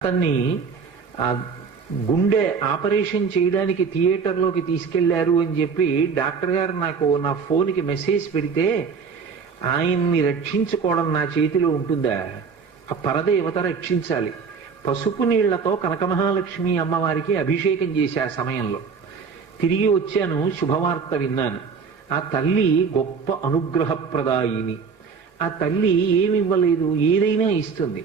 అతన్ని ఆ గుండె ఆపరేషన్ చేయడానికి థియేటర్లోకి తీసుకెళ్ళారు అని చెప్పి డాక్టర్ గారు నాకు నా ఫోన్కి మెసేజ్ పెడితే ఆయన్ని రక్షించుకోవడం నా చేతిలో ఉంటుందా? ఆ పరదేవత రక్షించాలి. పసుపు నీళ్ళతో కనకమహాలక్ష్మి అమ్మవారికి అభిషేకం చేసే ఆ సమయంలో తిరిగి వచ్చాను శుభవార్త విన్నాను. ఆ తల్లి గొప్ప అనుగ్రహప్రదాయిని. ఆ తల్లి ఏమి ఇవ్వలేదు ఏదైనా ఇస్తుంది.